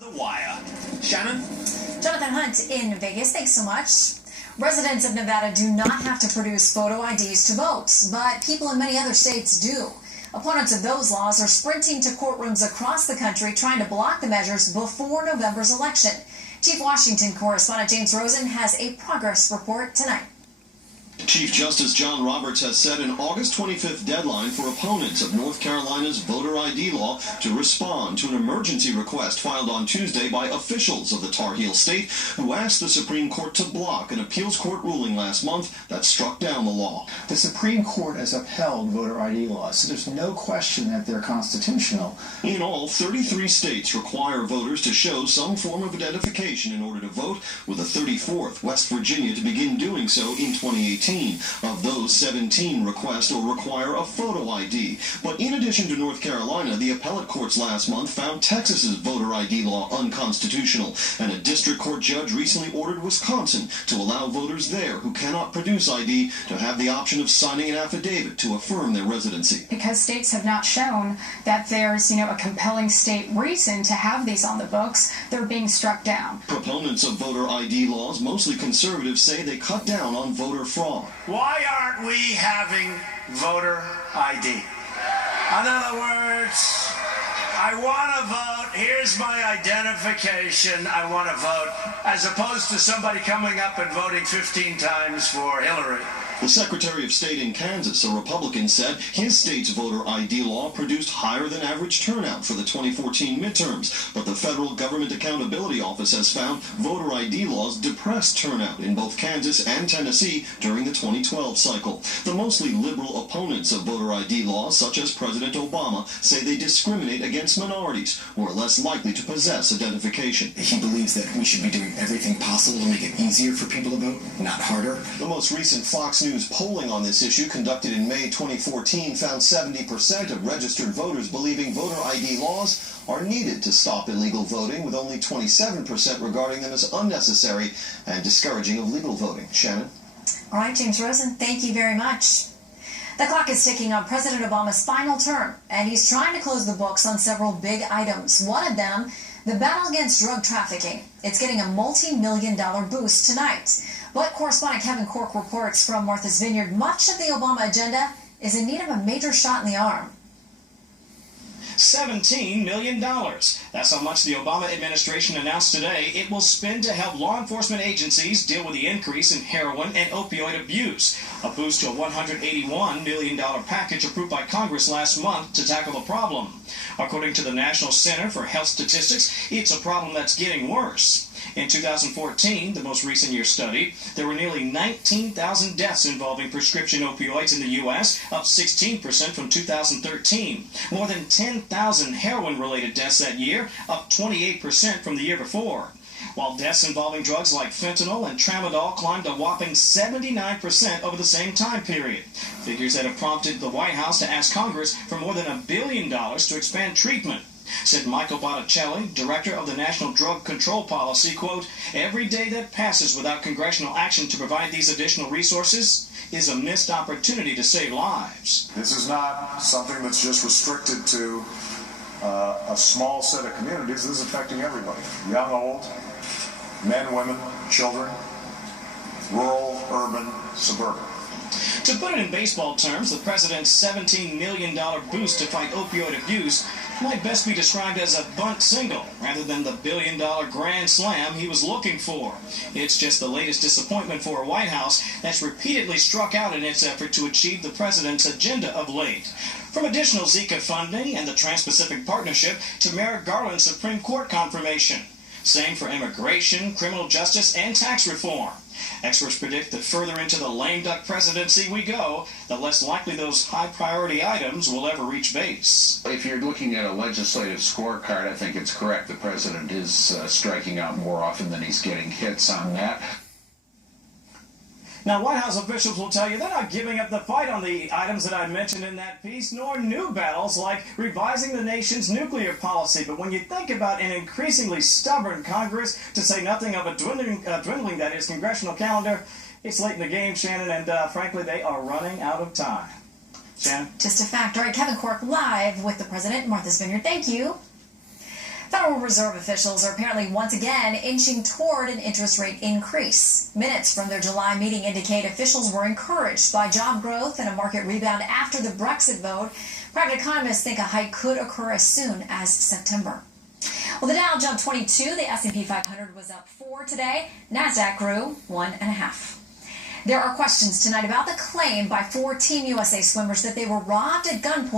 The Wire. Shannon? Jonathan Hunt in Vegas, thanks so much. Residents of Nevada do not have to produce photo IDs to vote, but people in many other states do. Opponents of those laws are sprinting to courtrooms across the country trying to block the measures before November's election. Chief Washington correspondent James Rosen has a progress report tonight. Chief Justice John Roberts has set an August 25th deadline for opponents of North Carolina's voter ID law to respond to an emergency request filed on Tuesday by officials of the Tar Heel state who asked the Supreme Court to block an appeals court ruling last month that struck down the law. The Supreme Court has upheld voter ID laws, so there's no question that they're constitutional. In all, 33 states require voters to show some form of identification in order to vote, with the 34th, West Virginia, to begin doing so in 2018. Of those, 17 request or require a photo ID. But in addition to North Carolina, the appellate courts last month found Texas's voter ID law unconstitutional, and a district court judge recently ordered Wisconsin to allow voters there who cannot produce ID to have the option of signing an affidavit to affirm their residency. Because states have not shown that there's, a compelling state reason to have these on the books, they're being struck down. Proponents of voter ID laws, mostly conservatives, say they cut down on voter fraud. Why aren't we having voter ID? In other words, I want to vote, here's my identification, I want to vote, as opposed to somebody coming up and voting 15 times for Hillary. The Secretary of State in Kansas, a Republican, said his state's voter ID law produced higher than average turnout for the 2014 midterms, but the Federal Government Accountability Office has found voter ID laws depressed turnout in both Kansas and Tennessee during the 2012 cycle. The mostly liberal opponents of voter ID laws, such as President Obama, say they discriminate against minorities who are less likely to possess identification. He believes that we should be doing everything possible to make it easier for people to vote, not harder. The most recent Fox News polling on this issue, conducted in May 2014, found 70% of registered voters believing voter ID laws are needed to stop illegal voting, with only 27% regarding them as unnecessary and discouraging of legal voting. Shannon? All right, James Rosen, thank you very much. The clock is ticking on President Obama's final term, and he's trying to close the books on several big items. One of them, the battle against drug trafficking. It's getting a multi-million-dollar boost tonight. But correspondent Kevin Cork reports from Martha's Vineyard, much of the Obama agenda is in need of a major shot in the arm. $17 million. That's how much the Obama administration announced today it will spend to help law enforcement agencies deal with the increase in heroin and opioid abuse. A boost to a $181 million package approved by Congress last month to tackle the problem. According to the National Center for Health Statistics, it's a problem that's getting worse. In 2014, the most recent year study, there were nearly 19,000 deaths involving prescription opioids in the U.S., up 16% from 2013. More than 10,000 heroin-related deaths that year, up 28% from the year before. While deaths involving drugs like fentanyl and tramadol climbed a whopping 79% over the same time period. Figures that have prompted the White House to ask Congress for more than $1 billion to expand treatment. Said Michael Botticelli, director of the National Drug Control Policy, quote, "Every day that passes without congressional action to provide these additional resources is a missed opportunity to save lives." This is not something that's just restricted to a small set of communities. This is affecting everybody, young, old, men, women, children, rural, urban, suburban. To put it in baseball terms, the president's $17 million boost to fight opioid abuse might best be described as a bunt single rather than the billion-dollar grand slam he was looking for. It's just the latest disappointment for a White House that's repeatedly struck out in its effort to achieve the president's agenda of late. From additional Zika funding and the Trans-Pacific Partnership to Merrick Garland's Supreme Court confirmation. Same for immigration, criminal justice, and tax reform. Experts predict that further into the lame duck presidency we go, the less likely those high-priority items will ever reach base. If you're looking at a legislative scorecard, I think it's correct. The president is striking out more often than he's getting hits on that. Now, White House officials will tell you they're not giving up the fight on the items that I mentioned in that piece, nor new battles like revising the nation's nuclear policy. But when you think about an increasingly stubborn Congress, to say nothing of a dwindling that is, congressional calendar, it's late in the game, Shannon, and frankly, they are running out of time. Shannon? Just a fact. All right, Kevin Cork live with the president, Martha's Vineyard. Thank you. Federal Reserve officials are apparently once again inching toward an interest rate increase. Minutes from their July meeting indicate officials were encouraged by job growth and a market rebound after the Brexit vote. Private economists think a hike could occur as soon as September. Well, the Dow jumped 22, the S&P 500 was up 4 today, NASDAQ grew 1.5. There are questions tonight about the claim by 4 Team USA swimmers that they were robbed at gunpoint